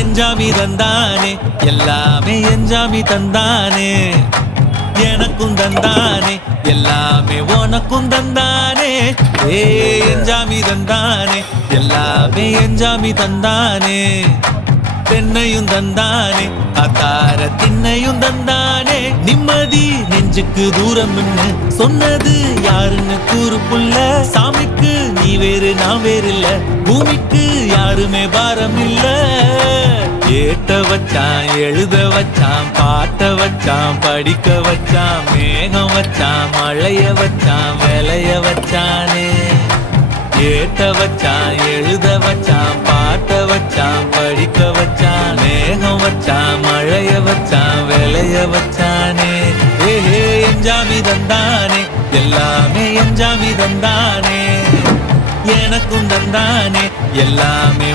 எஞ்சாமி தந்தானே எல்லாமே எஞ்சாமி தந்தானே எனக்கும் தந்தானே எல்லாமே உனக்கும் தந்தானே ஏ எஞ்சாமி தந்தானே எல்லாமே எஞ்சாமி தந்தானே தென்னையும் தந்தானே அத்தார திண்ணையும் தந்தானே நிம்மதி நெஞ்சுக்கு தூரம் சொன்னது யாருன்னு கூறு புள்ள சாமிக்கு நீ வேறு நான் வேறு இல்ல பூமிக்கு யாருமே பாரம் இல்ல ஏட்ட வச்சான் எழுத வச்சான் பாட்ட வச்சான் படிக்க வச்சான் மேகம் வச்சான் மழைய வச்சான் விளைய வச்சானே ஏட்ட வச்சான் எழுத வச்சான் பாட்ட வச்சான் படிக்க வச்சான் மேகம் வச்சான் மழைய வச்சான் விளைய வச்சானே ஏஹே எஞ்சாமி தந்தானே எல்லாமே எஞ்சாமி தந்தானே எனக்கும் தந்தானே எல்லாமே